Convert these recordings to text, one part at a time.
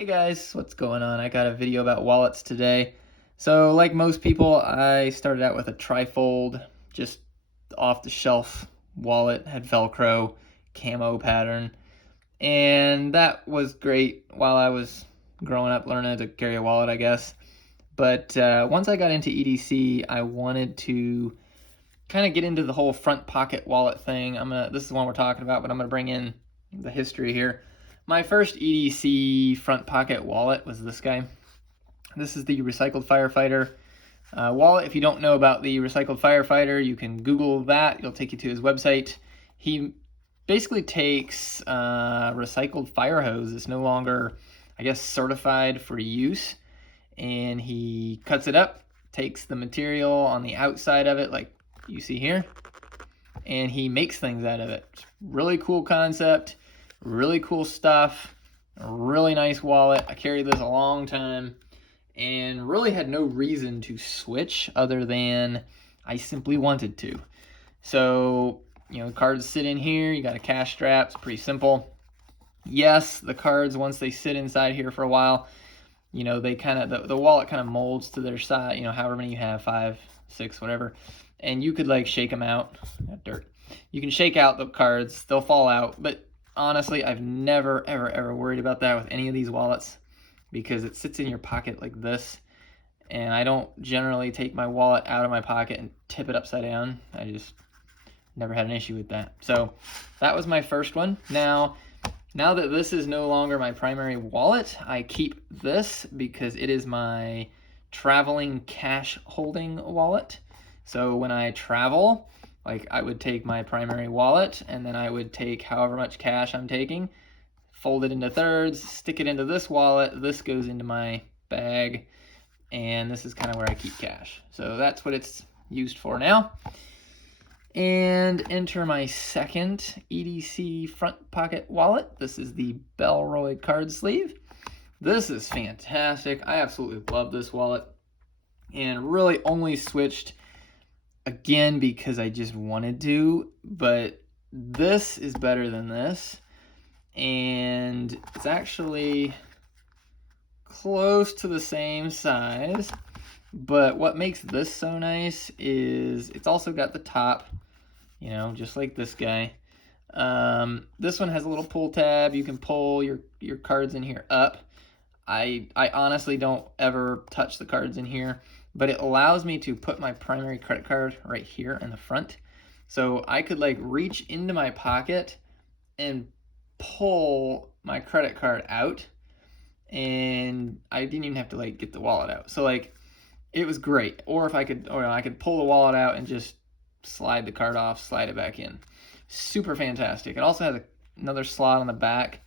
Hey guys, what's going on? I got a video about wallets today. So like most people, I started out with a trifold, just off the shelf wallet, had Velcro, camo pattern, and that was great while I was growing up learning to carry a wallet, I guess. But once I got into EDC, I wanted to kind of get into the whole front pocket wallet thing. This is the one we're talking about, but I'm gonna bring in the history here. My first EDC front pocket wallet was this guy. This is the Recycled Firefighter wallet. If you don't know about the Recycled Firefighter, you can Google that. It'll take you to his website. He basically takes recycled fire hose. It's no longer, I guess, certified for use, and he cuts it up, takes the material on the outside of it, like you see here, and he makes things out of it. It's really cool concept, really cool stuff, a really nice wallet. I carried this a long time and really had no reason to switch other than I simply wanted to. So, cards sit in here, you got a cash strap, it's pretty simple. Yes, the cards, once they sit inside here for a while, they kind of, the wallet kind of molds to their size, however many you have, 5, 6, whatever. And you could like shake them out. Got dirt. You can shake out the cards, they'll fall out. But honestly, I've never, ever worried about that with any of these wallets because it sits in your pocket like this. And I don't generally take my wallet out of my pocket and tip it upside down. I just never had an issue with that. So that was my first one. Now that this is no longer my primary wallet, I keep this because it is my traveling cash holding wallet. So when I travel, like I would take my primary wallet and then I would take however much cash I'm taking, fold it into thirds, stick it into this wallet, this goes into my bag, and this is kind of where I keep cash. So that's what it's used for now. And enter my second EDC front pocket wallet. This is the Bellroy card sleeve. This is fantastic. I absolutely love this wallet and really only switched again because I just wanted to, but this is better than this, and it's actually close to the same size. But what makes this so nice is it's also got the top, just like this guy. This one has a little pull tab. You can pull your cards in here up. I honestly don't ever touch the cards in here, but it allows me to put my primary credit card right here in the front. So I could like reach into my pocket and pull my credit card out, and I didn't even have to like get the wallet out. So like it was great. Or I could pull the wallet out and just slide the card off, slide it back in. Super fantastic. It also has another slot on the back,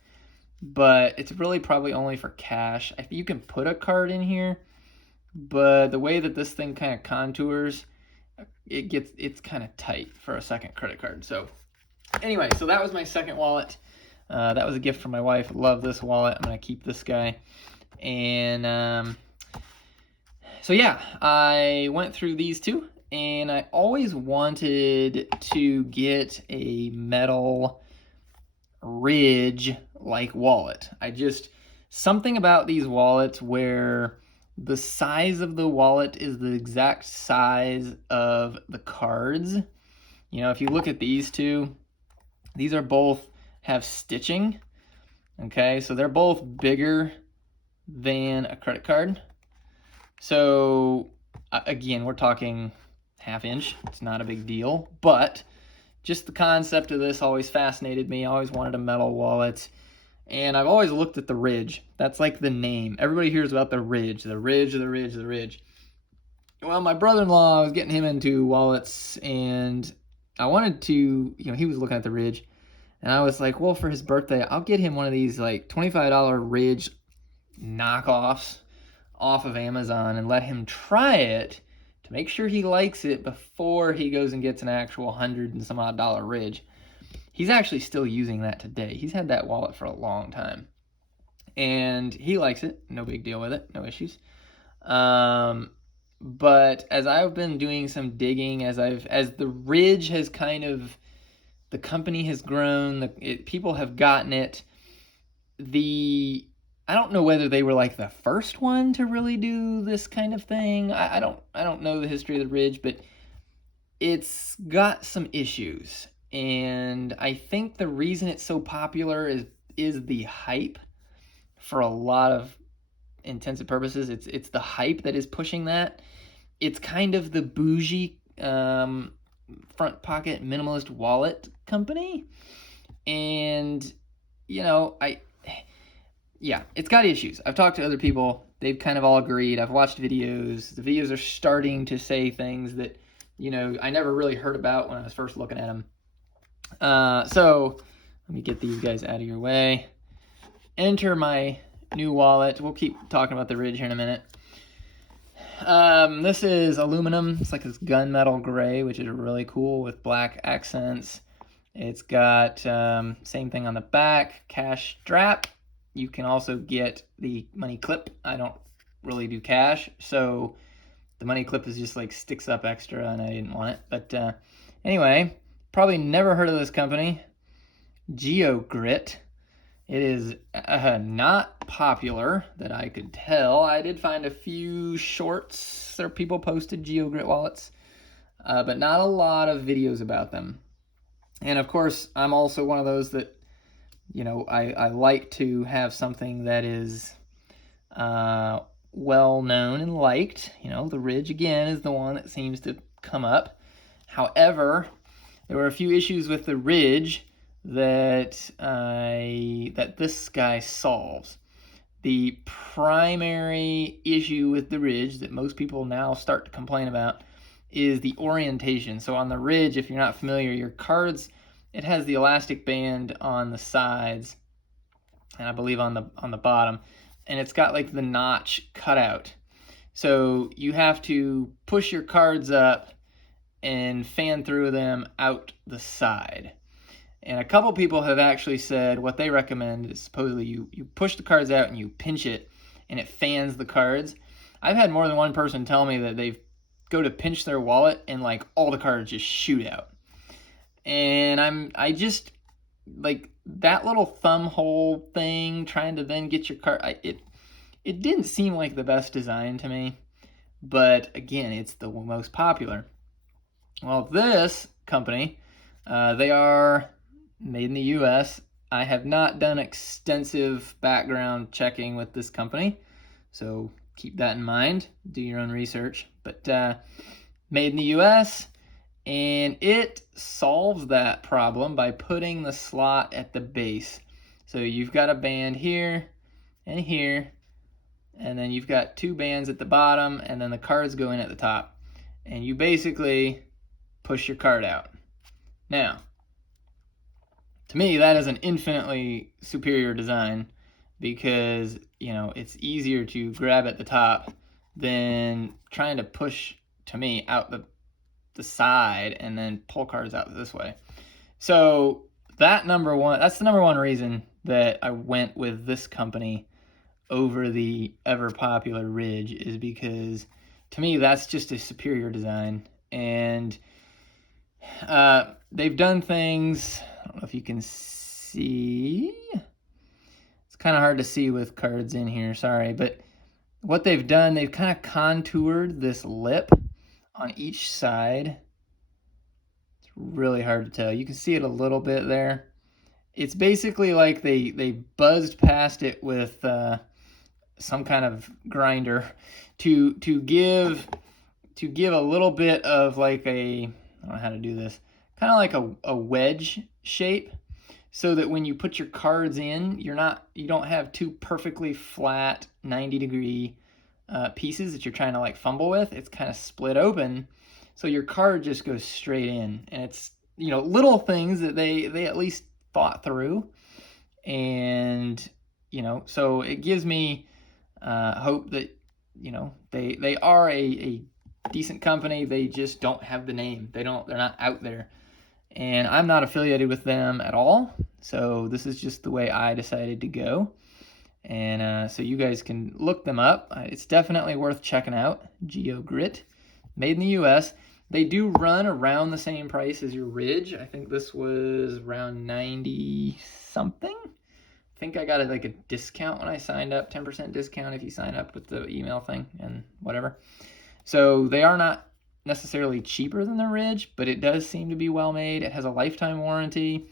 but it's really probably only for cash. You can put a card in here, but the way that this thing kind of contours, it's kind of tight for a second credit card. So anyway, so that was my second wallet. That was a gift from my wife. Love this wallet. I'm gonna keep this guy. And so yeah, I went through these two, and I always wanted to get a metal ridge like wallet. Something about these wallets where the size of the wallet is the exact size of the cards. If you look at these two, these are both have stitching. Okay, so they're both bigger than a credit card. So again, we're talking ½ inch. It's not a big deal, but just the concept of this always fascinated me. I always wanted a metal wallet. And I've always looked at the ridge. That's like the name. Everybody hears about the ridge, the ridge, the ridge, the ridge. Well, my brother-in-law, I was getting him into wallets, and I wanted to, he was looking at the ridge, and I was like, well, for his birthday, I'll get him one of these like $25 ridge knockoffs off of Amazon and let him try it to make sure he likes it before he goes and gets an actual $100 and some odd ridge. He's actually still using that today. He's had that wallet for a long time, and he likes it. No big deal with it. No issues. But as I've been doing some digging, as the ridge has the company has grown, people have gotten it, the I don't know whether they were like the first one to really do this kind of thing. I don't know the history of the Ridge, but it's got some issues. And I think the reason it's so popular is the hype. For a lot of intensive purposes, it's the hype that is pushing that. It's kind of the bougie front pocket minimalist wallet company, and yeah, it's got issues. I've talked to other people. They've kind of all agreed. I've watched videos. The videos are starting to say things that, I never really heard about when I was first looking at them. So let me get these guys out of your way. Enter my new wallet. We'll keep talking about the Ridge here in a minute. This is aluminum. It's like this gunmetal gray, which is really cool with black accents. It's got same thing on the back, cash strap. You can also get the money clip. I don't really do cash, so the money clip is just like sticks up extra, and I didn't want it. But anyway, probably never heard of this company. Geogrit. It is not popular that I could tell. I did find a few shorts or people posted Geogrit wallets, but not a lot of videos about them. And of course, I'm also one of those that, I like to have something that is well known and liked. The Ridge again is the one that seems to come up. However, there were a few issues with the Ridge that this guy solves. The primary issue with the Ridge that most people now start to complain about is the orientation. So on the Ridge, if you're not familiar, your cards, it has the elastic band on the sides, and I believe on the bottom, and it's got like the notch cut out. So you have to push your cards up and fan through them out the side. And a couple people have actually said what they recommend is supposedly you push the cards out and you pinch it, and it fans the cards. I've had more than one person tell me that they go to pinch their wallet and like all the cards just shoot out. And I just like that little thumb hole thing trying to then get your card. It didn't seem like the best design to me, but again, it's the most popular. Well, this company, they are made in the U.S. I have not done extensive background checking with this company, so keep that in mind. Do your own research. But made in the U.S., and it solves that problem by putting the slot at the base. So you've got a band here and here, and then you've got two bands at the bottom, and then the cards go in at the top. And you basically push your card out. Now, to me, that is an infinitely superior design because, it's easier to grab at the top than trying to push, to me, out the side and then pull cards out this way. So that's the number one reason that I went with this company over the ever popular Ridge, is because to me that's just a superior design. And they've done things, I don't know if you can see, it's kind of hard to see with cards in here, sorry, but what they've done, they've kind of contoured this lip on each side. It's really hard to tell. You can see it a little bit there. It's basically like they buzzed past it with some kind of grinder to give a little bit of like I don't know how to do this, kind of like a wedge shape, so that when you put your cards in, you don't have two perfectly flat 90-degree pieces that you're trying to like fumble with. It's kind of split open, so your card just goes straight in. And it's little things that they at least thought through, and so it gives me hope that they are a decent company. They just don't have the name. They're not out there, and I'm not affiliated with them at all. So this is just the way I decided to go. And so you guys can look them up. It's definitely worth checking out. Geogrit, made in the U.S. They do run around the same price as your Ridge. I think this was around 90 something think I got like a discount when I signed up, 10% discount if you sign up with the email thing and whatever. So they are not necessarily cheaper than the Ridge, but it does seem to be well made. It has a lifetime warranty,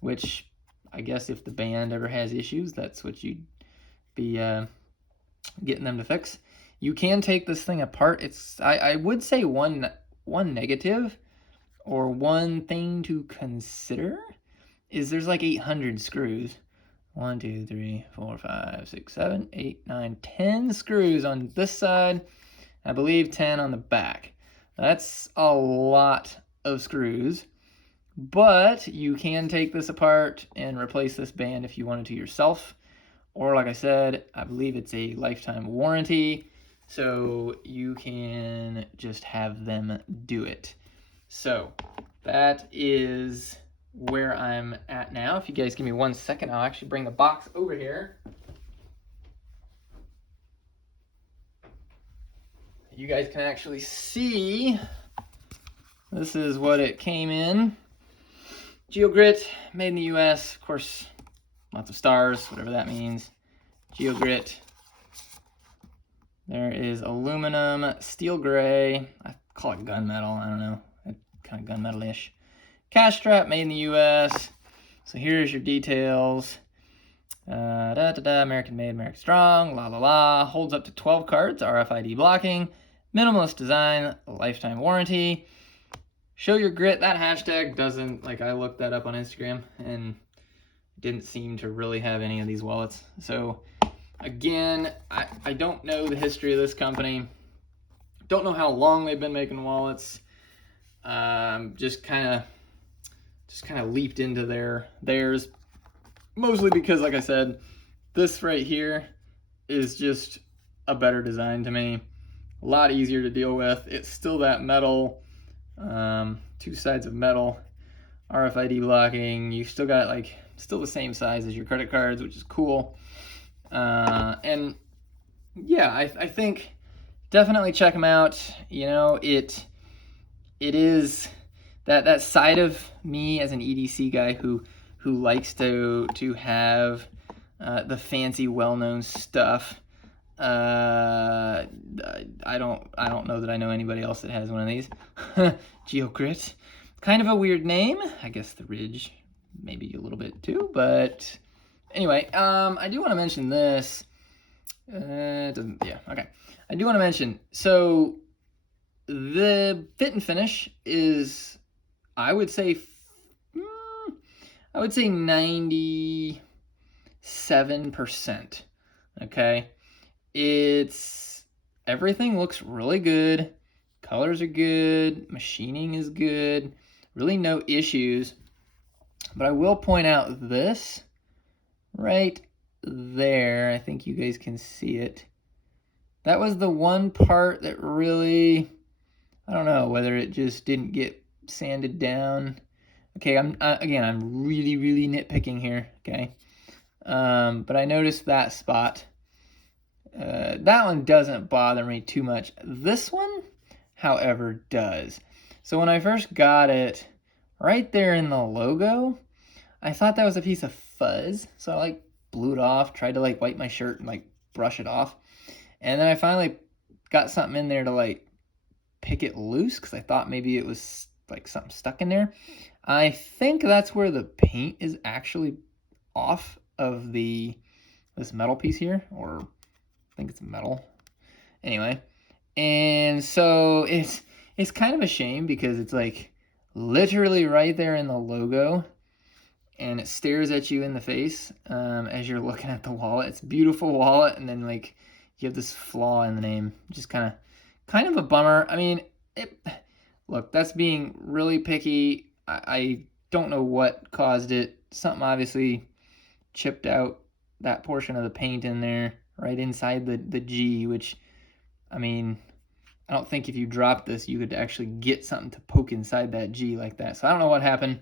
which I guess if the band ever has issues, that's what you'd be getting them to fix. You can take this thing apart. I would say one negative or one thing to consider is there's like 800 screws. 1, 2, 3, 4, 5, 6, 7, 8, 9, 10 screws on this side. I believe 10 on the back. That's a lot of screws, but you can take this apart and replace this band if you wanted to yourself. Or like I said, I believe it's a lifetime warranty, so you can just have them do it. So that is where I'm at now. If you guys give me 1 second, I'll actually bring the box over here. You guys can actually see, this is what it came in. Geogrit, made in the US, of course, lots of stars, whatever that means. Geogrit. There is aluminum, steel gray, I call it gunmetal, I don't know, kind of gunmetal-ish. Cash strap, made in the US. So here's your details. American made, American strong, la la la. Holds up to 12 cards, RFID blocking. Minimalist design, lifetime warranty. Show your grit. That hashtag doesn't, like, I looked that up on Instagram and didn't seem to really have any of these wallets. So again, I don't know the history of this company. Don't know how long they've been making wallets. Just kind of leaped into theirs, mostly because, like I said, this right here is just a better design to me. A lot easier to deal with. It's still that metal, 2 sides of metal, RFID blocking. You still got like still the same size as your credit cards, which is cool. And yeah, I think definitely check them out. You know, it is that side of me as an EDC guy who likes to have the fancy, well-known stuff. I don't know that I know anybody else that has one of these. Geogrit, kind of a weird name. I guess the Ridge, maybe a little bit too. But anyway, I do want to mention this. I do want to mention. So the fit and finish is, I would say 97%. Okay. Everything looks really good. Colors are good. Machining is good. Really no issues. But I will point out this right there. I think you guys can see it. That was the one part that really, I don't know whether it just didn't get sanded down. Okay, I'm really nitpicking here. Okay, but I noticed that spot. That one doesn't bother me too much. This one, however, does. So when I first got it, right there in the logo, I thought that was a piece of fuzz. So I like blew it off, tried to like wipe my shirt and like brush it off. And then I finally got something in there to like pick it loose because I thought maybe it was like something stuck in there. I think that's where the paint is actually off of this metal piece here, or I think it's metal. Anyway, and so it's kind of a shame because it's like literally right there in the logo, and it stares at you in the face as you're looking at the wallet. It's a beautiful wallet, and then like you have this flaw in the name, just kind of a bummer. I mean, look, that's being really picky. I don't know what caused it. Something obviously chipped out that portion of the paint in there, right inside the G, which, I mean, I don't think if you dropped this, you could actually get something to poke inside that G like that. So I don't know what happened,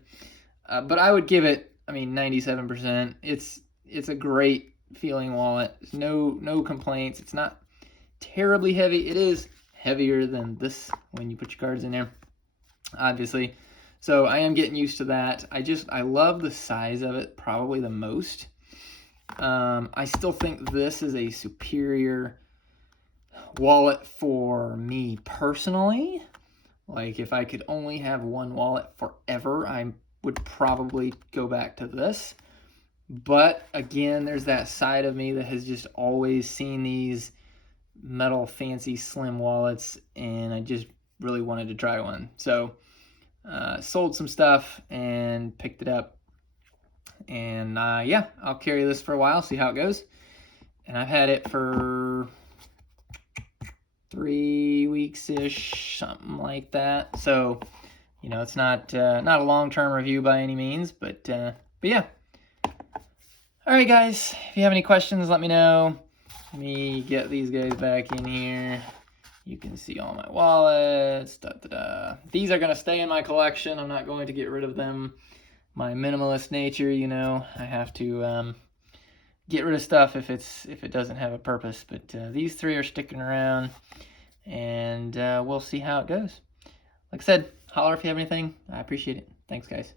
but I would give it, 97%. It's a great feeling wallet. No complaints. It's not terribly heavy. It is heavier than this when you put your cards in there, obviously. So I am getting used to that. I love the size of it probably the most. I still think this is a superior wallet for me personally. Like, if I could only have one wallet forever, I would probably go back to this. But again, there's that side of me that has just always seen these metal fancy slim wallets, and I just really wanted to try one. So sold some stuff and picked it up. And yeah, I'll carry this for a while, see how it goes. And I've had it for 3 weeks-ish, something like that. So, you know, it's not a long-term review by any means, but yeah. All right, guys, if you have any questions, let me know. Let me get these guys back in here. You can see all my wallets. These are going to stay in my collection. I'm not going to get rid of them. My minimalist nature, you know, I have to get rid of stuff if it doesn't have a purpose. But these three are sticking around, and we'll see how it goes. Like I said, holler if you have anything. I appreciate it. Thanks, guys.